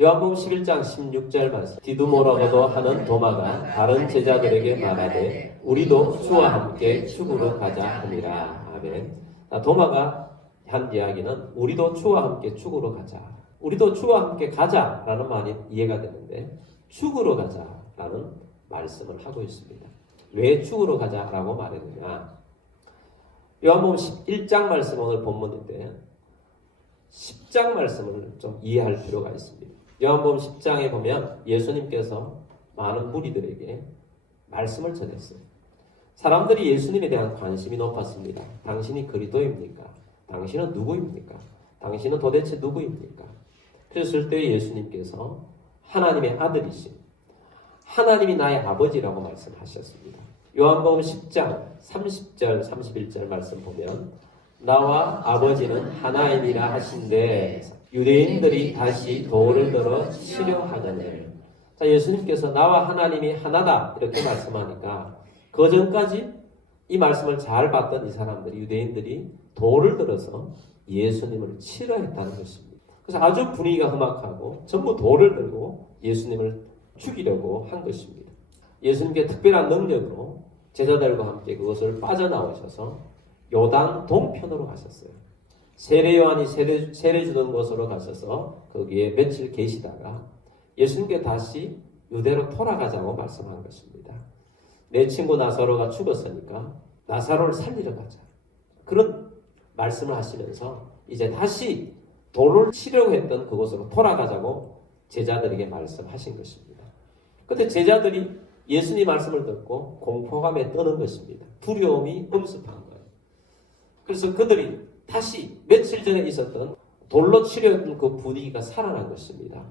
요한복음 11장 16절 말씀. 디두모라고도 하는 도마가 다른 제자들에게 말하되 우리도 주와 함께 축으로 가자 하니라. 아멘. 도마가 한 이야기는 우리도 주와 함께 축으로 가자. 우리도 주와 함께 가자라는 말이 이해가 되는데 축으로 가자라는 말씀을 하고 있습니다. 왜 축으로 가자라고 말했느냐? 요한복음 11장 말씀 오늘 본문인데 10장 말씀을 좀 이해할 필요가 있습니다. 요한복음 10장에 보면 예수님께서 많은 무리들에게 말씀을 전했어요. 사람들이 예수님에 대한 관심이 높았습니다. 당신이 그리스도입니까? 당신은 누구입니까? 당신은 도대체 누구입니까? 그랬을 때 예수님께서 하나님의 아들이신 하나님이 나의 아버지라고 말씀하셨습니다. 요한복음 10장 30절 31절 말씀 보면 나와 아버지는 하나이니라 하신대 유대인들이 다시 돌을 들어 치려 하거늘. 자, 예수님께서 나와 하나님이 하나다 이렇게 말씀하니까 그 전까지 이 말씀을 잘 받던 이 사람들이 유대인들이 돌을 들어서 예수님을 치려 했다는 것입니다. 그래서 아주 분위기가 험악하고 전부 돌을 들고 예수님을 죽이려고 한 것입니다. 예수님께 특별한 능력으로 제자들과 함께 그것을 빠져나오셔서 요단 동편으로 가셨어요. 세례 요한이 세례 주던 곳으로 가셔서 거기에 며칠 계시다가 예수님께 다시 유대로 돌아가자고 말씀한 것입니다. 내 친구 나사로가 죽었으니까 나사로를 살리러 가자. 그런 말씀을 하시면서 이제 다시 돌을 치려고 했던 그곳으로 돌아가자고 제자들에게 말씀하신 것입니다. 그런데 제자들이 예수님 말씀을 듣고 공포감에 떠는 것입니다. 두려움이 엄습한 거예요. 그래서 그들이 다시 며칠 전에 있었던 돌로 치려던 그 분위기가 살아난 것입니다.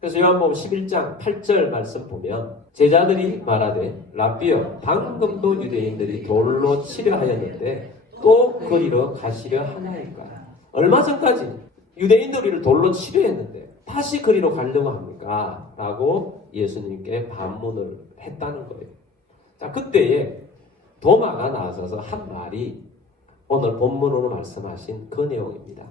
그래서 요한복음 11장 8절 말씀 보면 제자들이 말하되 라비여 방금도 유대인들이 돌로 치려 하였는데 또 그리로 가시려 하나이까. 얼마 전까지 유대인들이 우리를 돌로 치려 했는데 다시 그리로 가려고 합니까? 라고 예수님께 반문을 했다는 거예요. 자, 그때에 도마가 나서서 한 말이 오늘 본문으로 말씀하신 그 내용입니다.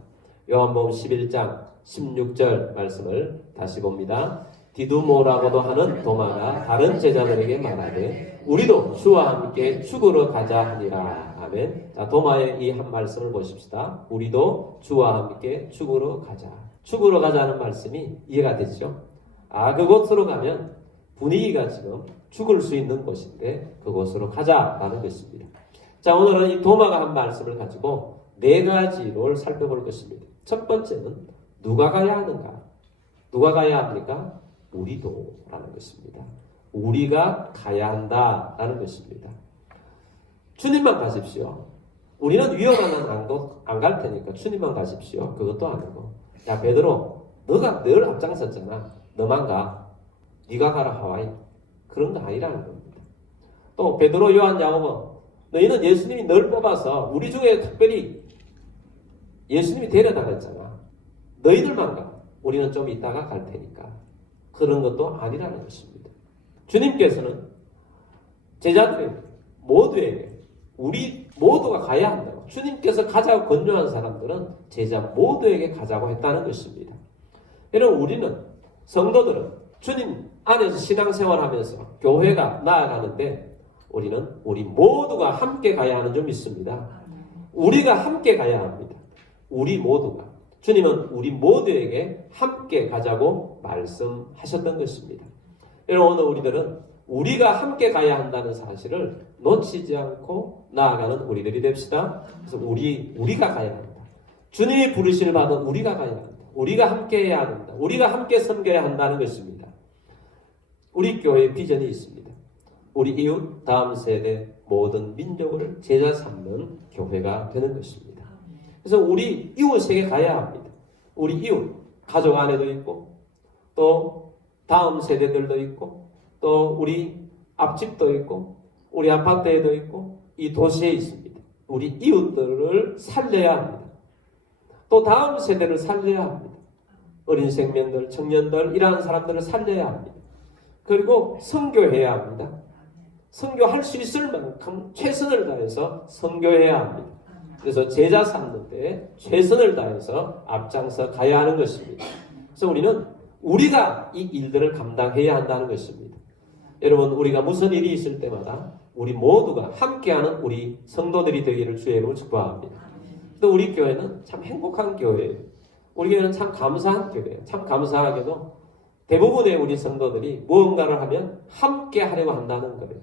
요한복음 11장 16절 말씀을 다시 봅니다. 디두모라고도 하는 도마가 다른 제자들에게 말하되 우리도 주와 함께 죽으러 가자 하니라. 아멘. 자, 도마의 이 한 말씀을 보십시다. 우리도 주와 함께 죽으러 가자. 죽으러 가자는 말씀이 이해가 되죠? 그곳으로 가면 분위기가 지금 죽을 수 있는 곳인데 그곳으로 가자라는 것입니다. 자, 오늘은 이 도마가 한 말씀을 가지고 네 가지를 살펴볼 것입니다. 첫 번째는 누가 가야 하는가? 누가 가야 합니까? 우리도 라는 것입니다. 우리가 가야 한다라는 것입니다. 주님만 가십시오. 우리는 위험한 곳 안 갈 테니까 주님만 가십시오. 그것도 아니고 야 베드로 너가 늘 앞장섰잖아. 너만 가. 네가 가라 하와이. 그런 거 아니라는 겁니다. 또 베드로 요한 야고보 너희는 예수님이 널 뽑아서 우리 중에 특별히 예수님이 데려다녔잖아. 너희들만 가. 우리는 좀 이따가 갈 테니까. 그런 것도 아니라는 것입니다. 주님께서는 제자들 모두에게 우리 모두가 가야 한다고. 주님께서 가자고 권유한 사람들은 제자 모두에게 가자고 했다는 것입니다. 여러분 우리는 성도들은 주님 안에서 신앙생활하면서 교회가 나아가는데 우리는 우리 모두가 함께 가야 하는 점 있습니다. 우리가 함께 가야 합니다. 우리 모두가. 주님은 우리 모두에게 함께 가자고 말씀하셨던 것입니다. 여러분 오늘 우리들은 우리가 함께 가야 한다는 사실을 놓치지 않고 나아가는 우리들이 됩시다. 그래서 우리가 가야 한다. 주님이 부르심을 받은 우리가 가야 한다. 우리가 함께 해야 한다. 우리가 함께 섬겨야 한다는 것입니다. 우리 교회의 비전이 있습니다. 우리 이웃 다음 세대 모든 민족을 제자 삼는 교회가 되는 것입니다. 그래서 우리 이웃에게 가야 합니다. 우리 이웃 가족 안에도 있고 또 다음 세대들도 있고 또 우리 앞집도 있고 우리 아파트에도 있고 이 도시에 있습니다. 우리 이웃들을 살려야 합니다. 또 다음 세대를 살려야 합니다. 어린 생명들, 청년들 이러한 사람들을 살려야 합니다. 그리고 선교해야 합니다. 선교할 수 있을 만큼 최선을 다해서 선교해야 합니다. 그래서 제자 삼는 데 최선을 다해서 앞장서 가야 하는 것입니다. 그래서 우리는 우리가 이 일들을 감당해야 한다는 것입니다. 여러분, 우리가 무슨 일이 있을 때마다 우리 모두가 함께하는 우리 성도들이 되기를 주의 이름으로 축복합니다. 또 우리 교회는 참 행복한 교회예요. 우리 교회는 참 감사한 교회예요. 참 감사하게도 대부분의 우리 성도들이 무언가를 하면 함께 하려고 한다는 거예요.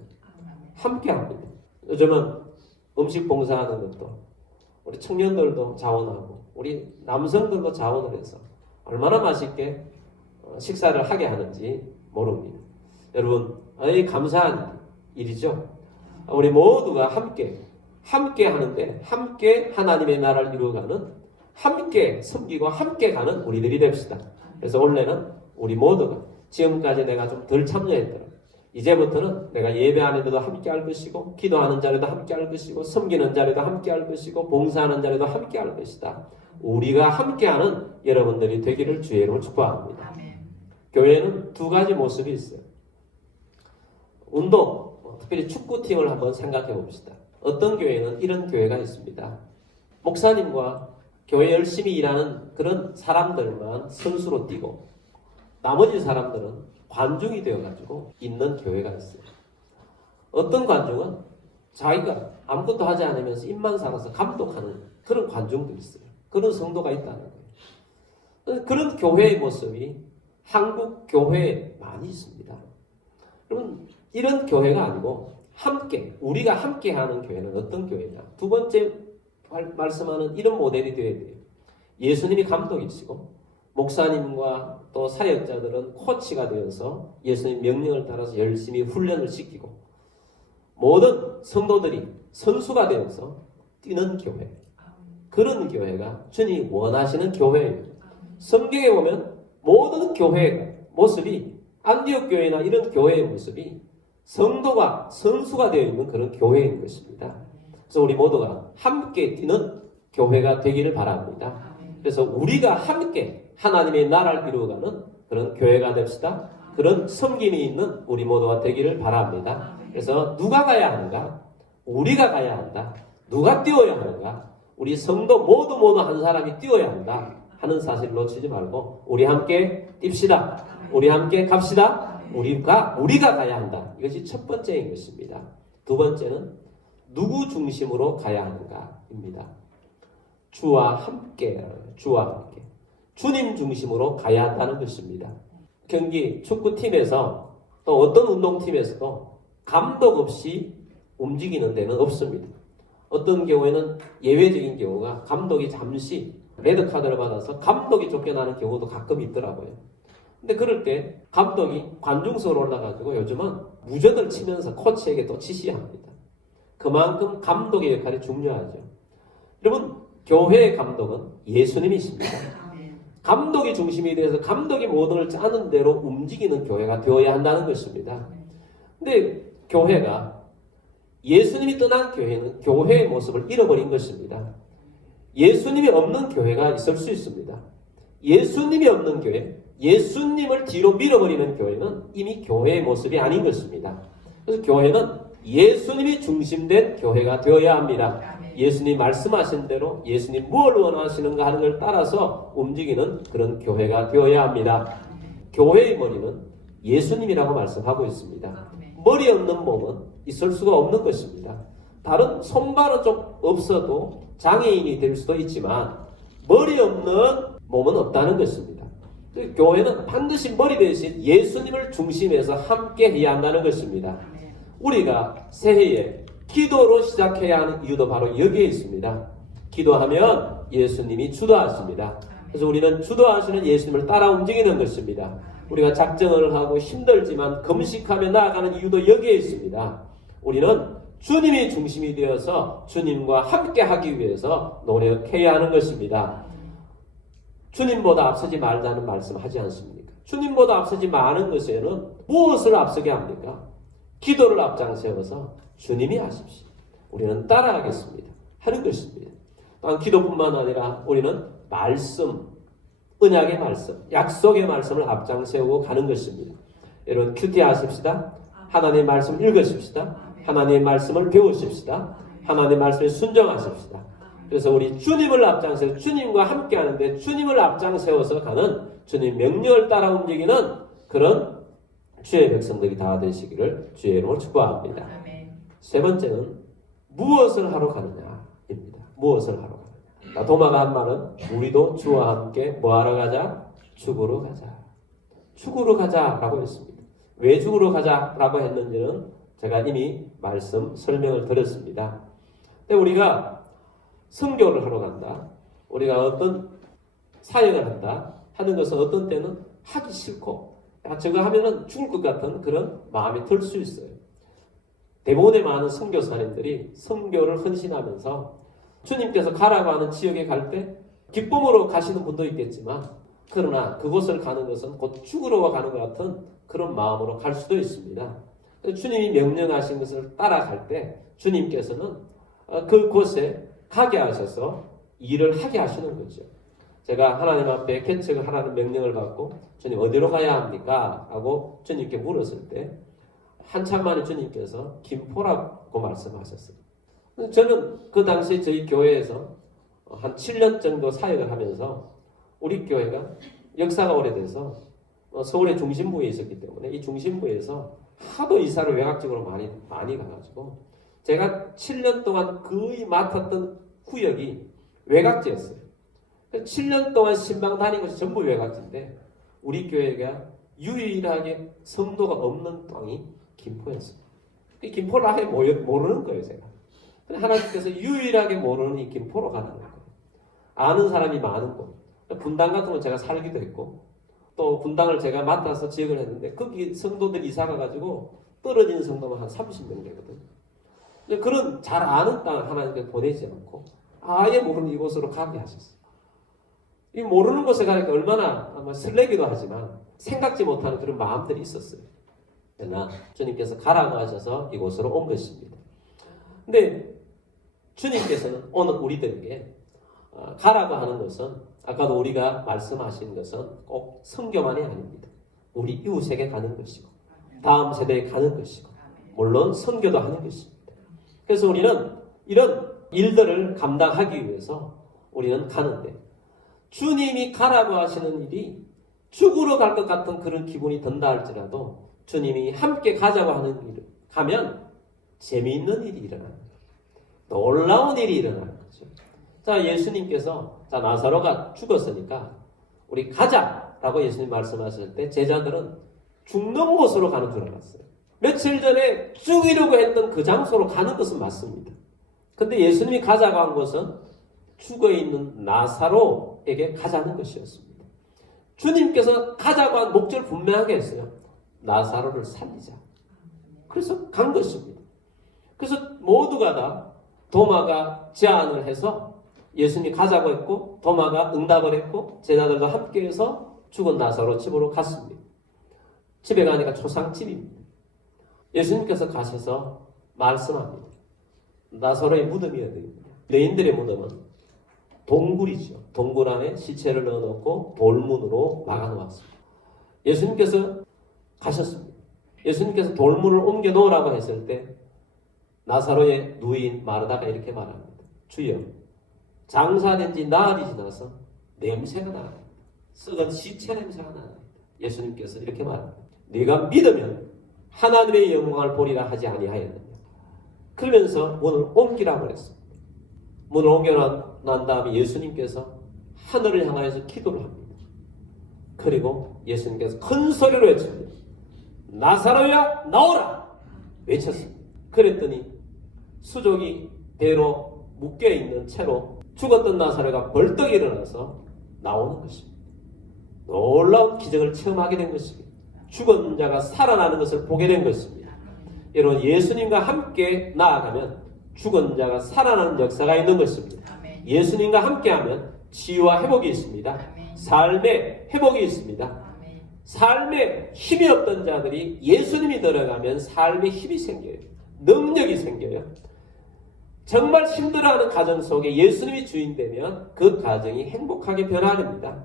함께 합니다. 요즘은 음식 봉사하는 것도 우리 청년들도 자원하고 우리 남성들도 자원을 해서 얼마나 맛있게 식사를 하게 하는지 모릅니다. 여러분, 감사한 일이죠. 우리 모두가 함께 하는데 함께 하나님의 나라를 이루어가는, 함께 섬기고 함께 가는 우리들이 됩시다. 그래서 원래는 우리 모두가 지금까지 내가 좀 덜 참여했더라, 이제부터는 내가 예배하는 데도 함께 할 것이고 기도하는 자리도 함께 할 것이고 섬기는 자리도 함께 할 것이고 봉사하는 자리도 함께 할 것이다. 우리가 함께하는 여러분들이 되기를 주의 이름으로 축복합니다. 교회는 두 가지 모습이 있어요. 운동, 특별히 축구팀을 한번 생각해 봅시다. 어떤 교회는 이런 교회가 있습니다. 목사님과 교회 열심히 일하는 그런 사람들만 선수로 뛰고 나머지 사람들은 관중이 되어가지고 있는 교회가 있어요. 어떤 관중은 자기가 아무것도 하지 않으면서 입만 살아서 감독하는 그런 관중도 있어요. 그런 성도가 있다는 거예요. 그런 교회의 모습이 한국 교회에 많이 있습니다. 여러분, 이런 교회가 아니고 우리가 함께 하는 교회는 어떤 교회냐? 두 번째 말씀하는 이런 모델이 되어야 돼요. 예수님이 감독이시고 목사님과 또 사역자들은 코치가 되어서 예수님 명령을 따라서 열심히 훈련을 시키고 모든 성도들이 선수가 되어서 뛰는 교회, 그런 교회가 주님이 원하시는 교회예요. 성경에 보면 모든 교회의 모습이, 안디옥 교회나 이런 교회의 모습이 성도가 선수가 되어 있는 그런 교회인 것입니다. 그래서 우리 모두가 함께 뛰는 교회가 되기를 바랍니다. 그래서 우리가 함께 하나님의 나라를 이루어가는 그런 교회가 됩시다. 그런 섬김이 있는 우리 모두가 되기를 바랍니다. 그래서 누가 가야 하는가? 우리가 가야 한다. 누가 뛰어야 하는가? 우리 성도 모두 한 사람이 뛰어야 한다 하는 사실을 놓치지 말고 우리 함께 뜁시다. 우리 함께 갑시다. 우리가 가야 한다. 이것이 첫 번째인 것입니다. 두 번째는 누구 중심으로 가야 하는가입니다. 주와 함께. 주님 중심으로 가야 한다는 것입니다. 경기 축구팀에서 또 어떤 운동팀에서도 감독 없이 움직이는 데는 없습니다. 어떤 경우에는 예외적인 경우가 감독이 잠시 레드카드를 받아서 감독이 쫓겨나는 경우도 가끔 있더라고요. 근데 그럴 때 감독이 관중석으로 올라가지고 요즘은 무전을 치면서 코치에게 또 지시합니다. 그만큼 감독의 역할이 중요하죠. 여러분, 교회의 감독은 예수님이십니다. 감독이 중심이 되어서 감독이 모든 걸 짜는 대로 움직이는 교회가 되어야 한다는 것입니다. 근데 교회가, 예수님이 떠난 교회는 교회의 모습을 잃어버린 것입니다. 예수님이 없는 교회가 있을 수 있습니다. 예수님이 없는 교회, 예수님을 뒤로 밀어버리는 교회는 이미 교회의 모습이 아닌 것입니다. 그래서 교회는 예수님이 중심된 교회가 되어야 합니다. 예수님 말씀하신 대로 예수님 뭘 원하시는가 하는 걸 따라서 움직이는 그런 교회가 되어야 합니다. 교회의 머리는 예수님이라고 말씀하고 있습니다. 머리 없는 몸은 있을 수가 없는 것입니다. 다른 손발은 좀 없어도 장애인이 될 수도 있지만 머리 없는 몸은 없다는 것입니다. 교회는 반드시 머리 대신 예수님을 중심해서 함께 해야 한다는 것입니다. 우리가 새해에 기도로 시작해야 하는 이유도 바로 여기에 있습니다. 기도하면 예수님이 주도하십니다. 그래서 우리는 주도하시는 예수님을 따라 움직이는 것입니다. 우리가 작정을 하고 힘들지만 금식하며 나아가는 이유도 여기에 있습니다. 우리는 주님이 중심이 되어서 주님과 함께 하기 위해서 노력해야 하는 것입니다. 주님보다 앞서지 말자는 말씀하지 않습니까? 주님보다 앞서지 마는 것에는 무엇을 앞서게 합니까? 기도를 앞장세워서 주님이 하십시오. 우리는 따라하겠습니다. 하는 것입니다. 또한 기도뿐만 아니라 우리는 말씀, 언약의 말씀, 약속의 말씀을 앞장세우고 가는 것입니다. 여러분 큐티 하십시다. 하나님의 말씀 읽으십시다. 하나님의 말씀을 배우십시다. 하나님의 말씀에 순종하십시다. 그래서 우리 주님을 앞장세워 주님과 함께 하는데 주님을 앞장세워서 가는 주님 명령을 따라 움직이는 그런 주의 백성들이 다 되시기를 주의 이름으로 축복합니다. 세 번째는 무엇을 하러 가느냐입니다. 무엇을 하러 가느냐. 도마가 한 말은 우리도 주와 함께 뭐하러 가자? 죽으러 가자. 죽으러 가자라고 했습니다. 왜 죽으러 가자라고 했는지는 제가 이미 설명을 드렸습니다. 근데 우리가 선교를 하러 간다. 우리가 어떤 사역을 한다 하는 것은 어떤 때는 하기 싫고 저거 하면은 죽을 것 같은 그런 마음이 들 수 있어요. 대부분의 많은 선교사님들이 선교를 헌신하면서 주님께서 가라고 하는 지역에 갈 때 기쁨으로 가시는 분도 있겠지만 그러나 그곳을 가는 것은 곧 죽으러 가는 것 같은 그런 마음으로 갈 수도 있습니다. 주님이 명령하신 것을 따라갈 때 주님께서는 그곳에 가게 하셔서 일을 하게 하시는 거죠. 제가 하나님 앞에 개척을 하라는 명령을 받고 주님 어디로 가야 합니까? 하고 주님께 물었을 때 한참 만에 주님께서 김포라고 말씀하셨어요. 저는 그 당시 저희 교회에서 한 7년 정도 사역을 하면서 우리 교회가 역사가 오래돼서 서울의 중심부에 있었기 때문에 이 중심부에서 하도 이사를 외곽적으로 많이 가가지고 제가 7년 동안 거의 맡았던 구역이 외곽지였어요. 7년 동안 신방 다닌 것이 전부 외곽지인데 우리 교회가 유일하게 성도가 없는 땅이 김포였어요. 김포를 아예 모르는 거예요, 제가. 하나님께서 유일하게 모르는 이 김포로 가는 거예요. 아는 사람이 많은 곳. 분당 같은 건 제가 살기도 했고 또 분당을 제가 맡아서 지역을 했는데 거기 성도들이 이사 가가지고 떨어진 성도만 한 30명 되거든요. 그런 잘 아는 땅을 하나님께서 보내지 않고 아예 모르는 이곳으로 가게 하셨어요. 이 모르는 곳에 가니까 얼마나 아마 설레기도 하지만 생각지 못하는 그런 마음들이 있었어요. 그러나 주님께서 가라고 하셔서 이곳으로 온 것입니다. 근데 주님께서는 오늘 우리들에게 가라고 하는 것은 아까도 우리가 말씀하신 것은 꼭 선교만이 아닙니다. 우리 이웃에게 가는 것이고 다음 세대에 가는 것이고 물론 선교도 하는 것입니다. 그래서 우리는 이런 일들을 감당하기 위해서 우리는 가는데 주님이 가라고 하시는 일이 죽으러 갈 것 같은 그런 기분이 든다 할지라도 주님이 함께 가자고 하는 일을 가면 재미있는 일이 일어나는 거예요. 놀라운 일이 일어나는 거죠. 자, 예수님께서 나사로가 죽었으니까 우리 가자라고 예수님 말씀하실 때 제자들은 죽는 곳으로 가는 줄 알았어요. 며칠 전에 죽이려고 했던 그 장소로 가는 것은 맞습니다. 근데 예수님이 가자고 한 것은 죽어있는 나사로에게 가자는 것이었습니다. 주님께서 가자고 한 목적을 분명하게 했어요. 나사로를 살리자. 그래서 간 것입니다. 그래서 모두가 다 도마가 제안을 해서 예수님이 가자고 했고 도마가 응답을 했고 제자들과 함께해서 죽은 나사로 집으로 갔습니다. 집에 가니까 초상집입니다. 예수님께서 가셔서 말씀합니다. 나사로의 무덤이 어디입니까? 유대인들의 무덤은 동굴이죠. 동굴 안에 시체를 넣어놓고 돌문으로 막아놓았습니다. 예수님께서 가셨습니다. 예수님께서 돌문을 옮겨 놓으라고 했을 때 나사로의 누인 마르다가 이렇게 말합니다. 주여, 장사된 지 나흘이 지나서 냄새가 나요. 썩은 시체 냄새가 나요. 예수님께서 이렇게 말합니다. 네가 믿으면 하나님의 영광을 보리라 하지 아니하였느냐. 그러면서 문을 옮기라고 그랬습니다. 문을 옮겨 난 다음에 예수님께서 하늘을 향하여서 기도를 합니다. 그리고 예수님께서 큰 소리로 외칩니다. 나사로야 나오라! 외쳤습니다. 그랬더니 수족이 배로 묶여있는 채로 죽었던 나사로가 벌떡 일어나서 나오는 것입니다. 놀라운 기적을 체험하게 된 것입니다. 죽은 자가 살아나는 것을 보게 된 것입니다. 여러분, 예수님과 함께 나아가면 죽은 자가 살아나는 역사가 있는 것입니다. 예수님과 함께하면 치유와 회복이 있습니다. 삶의 회복이 있습니다. 삶에 힘이 없던 자들이 예수님이 들어가면 삶에 힘이 생겨요. 능력이 생겨요. 정말 힘들어하는 가정 속에 예수님이 주인되면 그 가정이 행복하게 변화됩니다.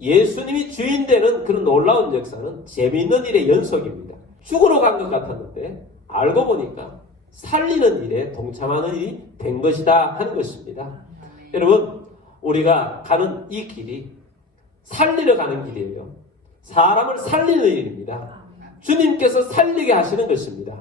예수님이 주인되는 그런 놀라운 역사는 재미있는 일의 연속입니다. 죽으러 간 것 같았는데 알고 보니까 살리는 일에 동참하는 일이 된 것이다 하는 것입니다. 여러분, 우리가 가는 이 길이 살리러 가는 길이에요. 사람을 살리는 일입니다. 주님께서 살리게 하시는 것입니다.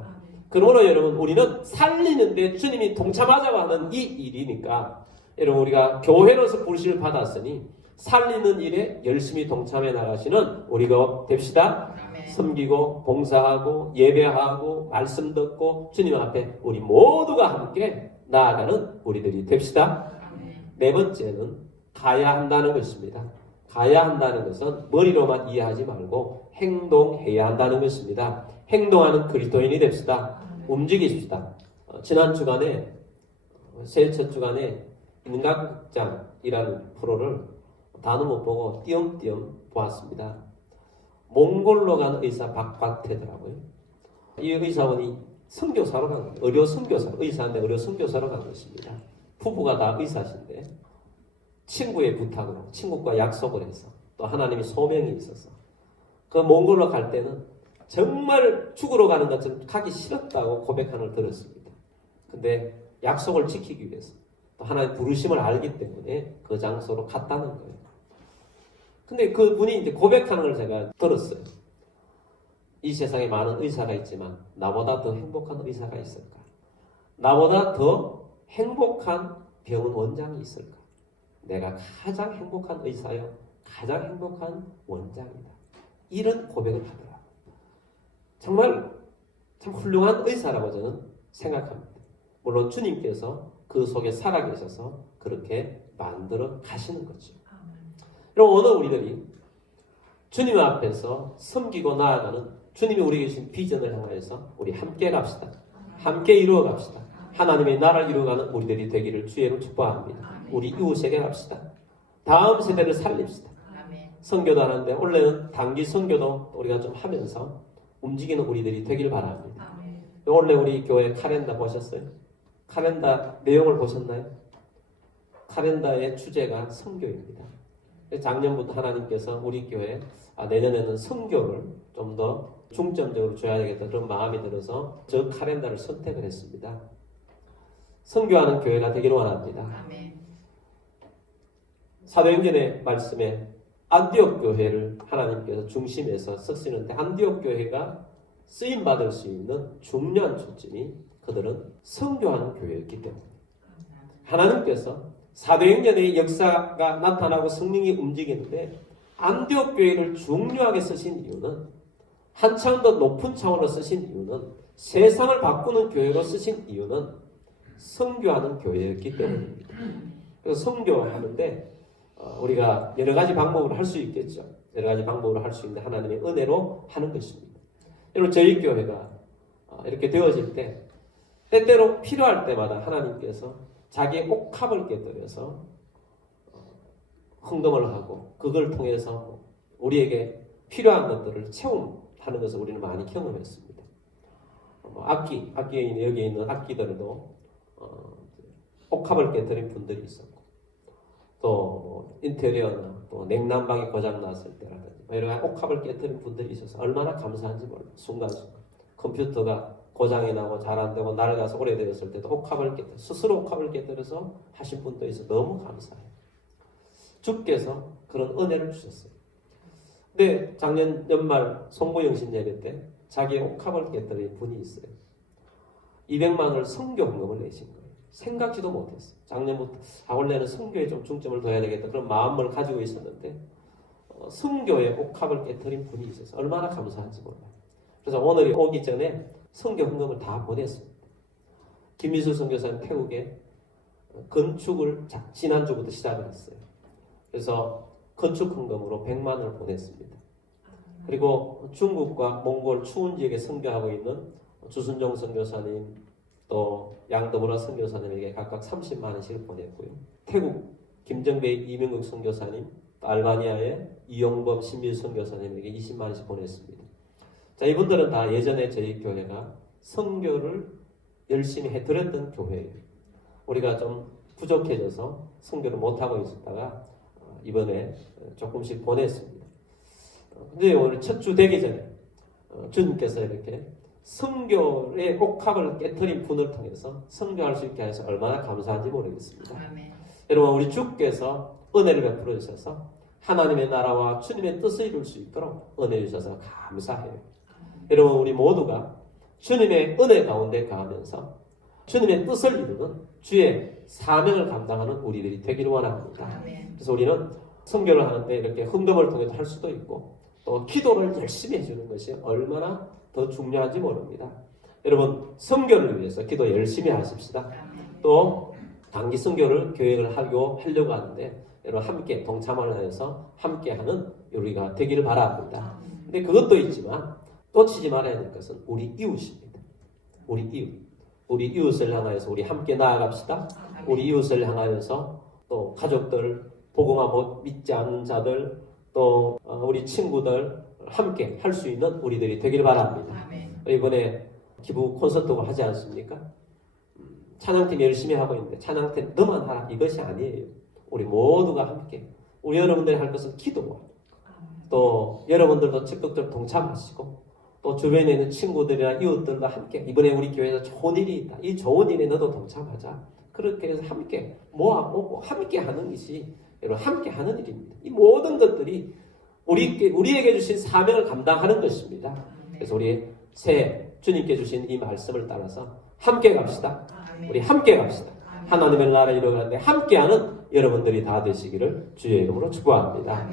그러므로 여러분, 우리는 살리는데 주님이 동참하자고 하는 이 일이니까 여러분, 우리가 교회로서 부르심을 받았으니 살리는 일에 열심히 동참해 나가시는 우리가 됩시다. 섬기고 봉사하고 예배하고 말씀 듣고 주님 앞에 우리 모두가 함께 나아가는 우리들이 됩시다. 네 번째는 가야 한다는 것입니다. 가야 한다는 것은 머리로만 이해하지 말고 행동해야 한다는 것입니다. 행동하는 그리스도인이 됩시다. 움직이십시다. 지난 주간에 새해 첫 주간에 인간극장이라는 프로를 단어 못 보고 띄엄띄엄 보았습니다. 몽골로 간 의사 박박태더라고요. 이 의사원이 선교사로 간 거예요. 의료 선교사, 의사인데 의료 선교사로 간 것입니다. 부부가 다 의사신데 친구의 부탁으로 친구과 약속을 해서 또 하나님이 소명이 있어서 그 몽골로 갈 때는 정말 죽으러 가는 것처럼 가기 싫었다고 고백하는 걸 들었습니다. 근데 약속을 지키기 위해서 또 하나님의 부르심을 알기 때문에 그 장소로 갔다는 거예요. 근데 그분이 이제 고백하는 걸 제가 들었어요. 이 세상에 많은 의사가 있지만 나보다 더 행복한 의사가 있을까? 나보다 더 행복한 병원 원장이 있을까? 내가 가장 행복한 의사요, 가장 행복한 원장이다. 이런 고백을 하더라고요. 정말 참 훌륭한 의사라고 저는 생각합니다. 물론 주님께서 그 속에 살아계셔서 그렇게 만들어 가시는 거죠. 그럼 오늘 우리들이 주님 앞에서 섬기고 나아가는 주님이 우리에게 주신 비전을 향하여서 우리 함께 갑시다. 함께 이루어 갑시다. 하나님의 나라를 이루어가는 우리들이 되기를 주의로 축복합니다. 우리 이웃에게 갑시다. 다음 세대를 살립시다. 선교도 하는데 원래는 단기 선교도 우리가 좀 하면서 움직이는 우리들이 되길 바랍니다. 원래 우리 교회 카렌다 보셨어요? 카렌다 내용을 보셨나요? 카렌다의 주제가 선교입니다. 작년부터 하나님께서 우리 교회 내년에는 선교를 좀 더 중점적으로 줘야 되겠다 그런 마음이 들어서 저 카렌다를 선택을 했습니다. 선교하는 교회가 되기를 원합니다. 사도행전의 말씀에 안디옥 교회를 하나님께서 중심에서 쓰시는데 안디옥 교회가 쓰임받을 수 있는 중요한 초점이 그들은 선교하는 교회였기 때문에 하나님께서 사도행전의 역사가 나타나고 성령이 움직이는데 안디옥 교회를 중요하게 쓰신 이유는 한참 더 높은 차원으로 쓰신 이유는 세상을 바꾸는 교회로 쓰신 이유는 선교하는 교회였기 때문입니다. 그래서 선교하는데 우리가 여러 가지 방법으로 할 수 있겠죠. 여러 가지 방법으로 할 수 있는데 하나님의 은혜로 하는 것입니다. 여러분 저희 교회가 이렇게 되어질 때 때때로 필요할 때마다 하나님께서 자기의 옥합을 깨뜨려서 헌금을 하고 그걸 통해서 우리에게 필요한 것들을 체험하는 것을 우리는 많이 경험했습니다. 악기에 여기 있는 악기들도 옥합을 깨뜨린 분들이 있었고 또 인테리어나 또 냉난방이 고장 났을 때라든지 이런 옥합을 깨뜨린 분들이 있어서 얼마나 감사한지 몰라요. 순간순간 컴퓨터가 고장이 나고 잘 안 되고 낡아서 오래되었을 때도 스스로 옥합을 깨뜨려서 하신 분도 있어 너무 감사해요. 주께서 그런 은혜를 주셨어요. 근데 작년 연말 송구영신 예배 때 자기의 옥합을 깨뜨린 분이 있어요. 200만 원을 선교 헌금을 내신 거예요. 생각지도 못했어요. 작년부터 원래는 선교에 좀 중점을 둬야 되겠다 그런 마음을 가지고 있었는데 선교에 옥합을 깨뜨린 분이 있어서 얼마나 감사한지 몰라요. 그래서 오늘이 오기 전에 선교 헌금을 다 보냈습니다. 김미수 선교사는 태국에 건축을 지난주부터 시작을 했어요. 그래서 건축 헌금으로 100만 원을 보냈습니다. 그리고 중국과 몽골 추운 지역에 선교하고 있는 주순종 선교사님 또 양더불어 선교사님에게 각각 30만 원씩을 보냈고요. 태국 김정배 이명국 선교사님, 알바니아의 이용범 신밀 선교사님에게 20만 원씩 보냈습니다. 자, 이분들은 다 예전에 저희 교회가 선교를 열심히 해드렸던 교회예요. 우리가 좀 부족해져서 선교를 못하고 있었다가 이번에 조금씩 보냈습니다. 근데 오늘 첫 주 되기 전에 주님께서 이렇게 선교의 옥합을 깨트린 분을 통해서 선교할 수 있게 해서 얼마나 감사한지 모르겠습니다. 여러분 우리 주께서 은혜를 베풀어 주셔서 하나님의 나라와 주님의 뜻을 이룰 수 있도록 은혜 주셔서 감사해요. 여러분 우리 모두가 주님의 은혜 가운데 가면서 주님의 뜻을 이루는 주의 사명을 감당하는 우리들이 되기를 원합니다. 그래서 우리는 선교를 하는데 이렇게 헌금을 통해서 할 수도 있고 또 기도를 열심히 해주는 것이 얼마나 더 중요한지 모릅니다. 여러분 선교를 위해서 기도 열심히 하십시다. 또 단기 선교를 계획을 하려고 하는데 여러분 함께 동참을 해서 함께하는 우리가 되기를 바랍니다. 근데 그것도 있지만 놓치지 말아야 될 것은 우리 이웃입니다. 우리 이웃. 우리 이웃을 향하여서 우리 함께 나아갑시다. 우리 이웃을 향하여서 또 가족들, 복음화 못 믿지 않는 자들, 또 우리 친구들 함께 할 수 있는 우리들이 되기를 바랍니다. 이번에 기부 콘서트가 하지 않습니까? 찬양팀 열심히 하고 있는데 찬양팀 너만 하라 이것이 아니에요. 우리 모두가 함께 우리 여러분들이 할 것은 기도와 또 여러분들도 적극적으로 동참하시고 또 주변에 있는 친구들이나 이웃들과 함께 이번에 우리 교회에서 좋은 일이 있다. 이 좋은 일에 너도 동참하자. 그렇게 해서 함께 모아보고 함께 하는 것이 여러분 함께 하는 일입니다. 이 모든 것들이 우리에게 주신 사명을 감당하는 것입니다. 그래서 우리 새 주님께 주신 이 말씀을 따라서 함께 갑시다. 우리 함께 갑시다. 하나님의 나라를 이루어가는데 함께하는 여러분들이 다 되시기를 주의 이름으로 축복합니다.